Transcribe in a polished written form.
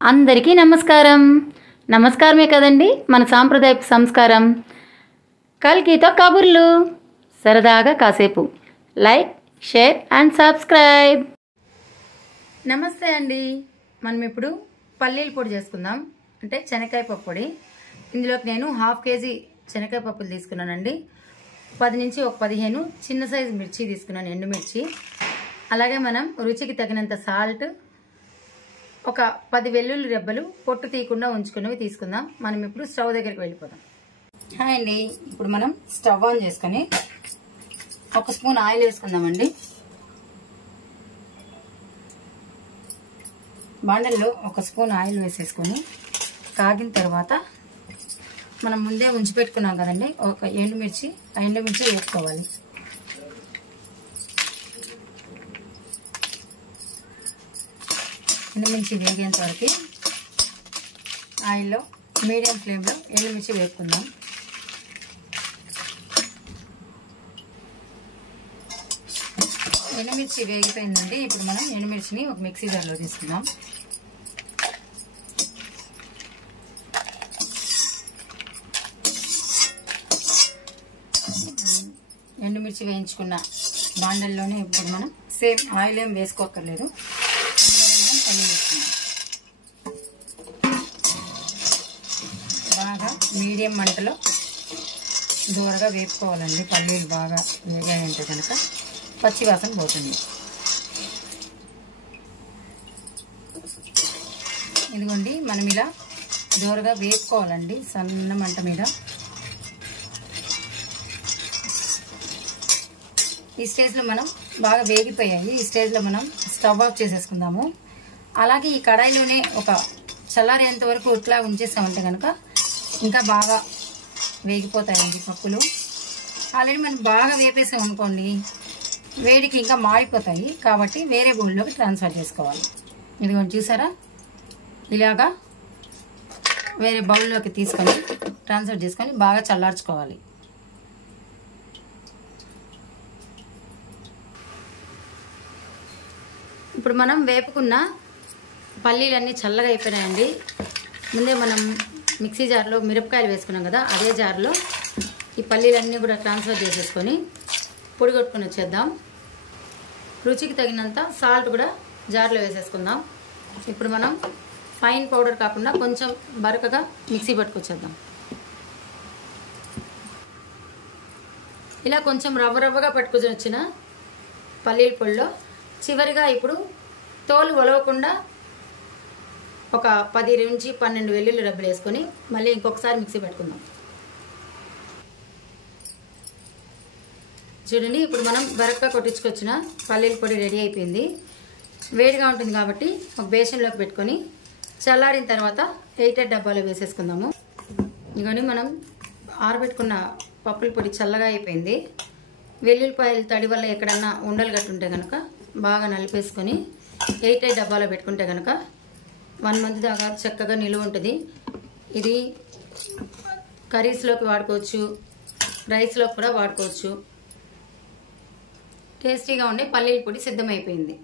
అందరికీ నమస్కారం. నమస్కారమే కదండి మన సాంప్రదాయపు సంస్కారం. కల్కితో కబుర్లు, సరదాగా కాసేపు. Like, share and subscribe. నమస్తే అండి. మనం ఇప్పుడు పల్లీల పొడి చేసుకుందాం. అంటే శనక్కాయ పప్పు పొడి. ఇందులోకి నేను 1/2 కేజీ శనక్కాయ పప్పులు తీసుకున్నానండి. 10 నుంచి 15 చిన్న సైజు మిర్చి తీసుకున్నాను, ఎండుమిర్చి. అలాగే మనం రుచికి తగినంత సాల్ట్, ఒక 10 వెల్లుల్లి రెబ్బలు పొట్టు తీయకుండా ఉంచుకున్నవి తీసుకుందాం. మనం ఇప్పుడు స్టవ్ దగ్గరికి వెళ్ళిపోదాం. హాయ్ అండి. ఇప్పుడు మనం స్టవ్ ఆన్ చేసుకొని 1 స్పూన్ ఆయిల్ వేసుకుందామండి. బాండల్లో 1 స్పూన్ ఆయిల్ వేసేసుకొని కాగిన తర్వాత మనం ముందే ఉంచి పెట్టుకున్నాం కదండి, ఒక ఎండుమిర్చి, ఆ ఎండుమిర్చి వేసుకోవాలి. ఎండుమిర్చి వేగేంత వరకు ఆయిల్లో మీడియం ఫ్లేమ్లో ఎండుమిర్చి వేపుకుందాం. ఎండుమిర్చి వేగిపోయిందండి. ఇప్పుడు మనం ఎండుమిర్చిని ఒక మిక్సీ జార్లో తీసుకుందాం. ఎండుమిర్చి వేయించుకున్న బాండల్లోనే ఇప్పుడు మనం సేమ్ ఆయిల్ ఏం వేసుకోక్కర్లేదు, బాగా మీడియం మంటలో దూరగా వేపుకోవాలండి. పల్లీలు బాగా వేగాయంటే కనుక పచ్చి వాసన పోతుంది. ఇదిగోండి, మనం ఇలా దూరగా వేపుకోవాలండి సన్న మంట మీద. ఈ స్టేజ్లో మనం బాగా వేగిపోయాయి. ఈ స్టేజ్లో మనం స్టవ్ ఆఫ్ చేసేసుకుందాము. అలాగే ఈ కడాయిలోనే ఒక చల్లారేంత వరకు ఇట్లా ఉంచేసామంటే కనుక ఇంకా బాగా వేగిపోతాయండి పప్పులు. ఆల్రెడీ మనం బాగా వేపేసాం అనుకోండి, వేడికి ఇంకా మాడిపోతాయి. కాబట్టి వేరే బౌల్లోకి ట్రాన్స్ఫర్ చేసుకోవాలి. ఇదిగోండి, చూసారా, ఇలాగా వేరే బౌల్లోకి తీసుకొని ట్రాన్స్ఫర్ చేసుకొని బాగా చల్లార్చుకోవాలి. ఇప్పుడు మనం వేపుకున్న పల్లీలన్నీ చల్లగా అయిపోయినాయండి. ముందే మనం మిక్సీ జార్లో మిరపకాయలు వేసుకున్నాం కదా, అదే జార్లో ఈ పల్లీలన్నీ కూడా ట్రాన్స్ఫర్ చేసేసుకొని పొడి కొట్టుకొని వచ్చేద్దాం. రుచికి తగినంత సాల్ట్ కూడా జార్లో వేసేసుకుందాం. ఇప్పుడు మనం ఫైన్ పౌడర్ కాకుండా కొంచెం బరకగా మిక్సీ పట్టుకొచ్చేద్దాం. ఇలా కొంచెం రవ్వగా పట్టుకొని వచ్చిన పల్లీల పొడిలో చివరిగా ఇప్పుడు తోలు ఒలవకుండా ఒక 10 నుంచి 12 వెల్లుల్లి రెబ్బలు వేసుకొని మళ్ళీ ఇంకొకసారి మిక్సీ పెట్టుకుందాం. చూడండి, ఇప్పుడు మనం బరక్గా కొట్టించుకొచ్చిన పల్లీల పొడి రెడీ అయిపోయింది. వేడిగా ఉంటుంది కాబట్టి ఒక బేసన్లోకి పెట్టుకొని చల్లారిన తర్వాత ఎయిటెడ్ డబ్బాలో వేసేసుకుందాము. ఇదిగోని మనం ఆరబెట్టుకున్న పప్పుల పొడి చల్లగా అయిపోయింది. వెల్లుల్లిపాయలు తడి వల్ల ఎక్కడన్నా ఉండలు కట్టుంటే కనుక బాగా నలిపేసుకొని ఎయిటెడ్ డబ్బాలో పెట్టుకుంటే కనుక 1 మంత్ దాకా చక్కగా నిలువ ఉంటుంది. ఇది కర్రీస్లోకి వాడుకోవచ్చు, రైస్లోకి కూడా వాడుకోవచ్చు. టేస్టీగా ఉండే పల్లీల పొడి సిద్ధమైపోయింది.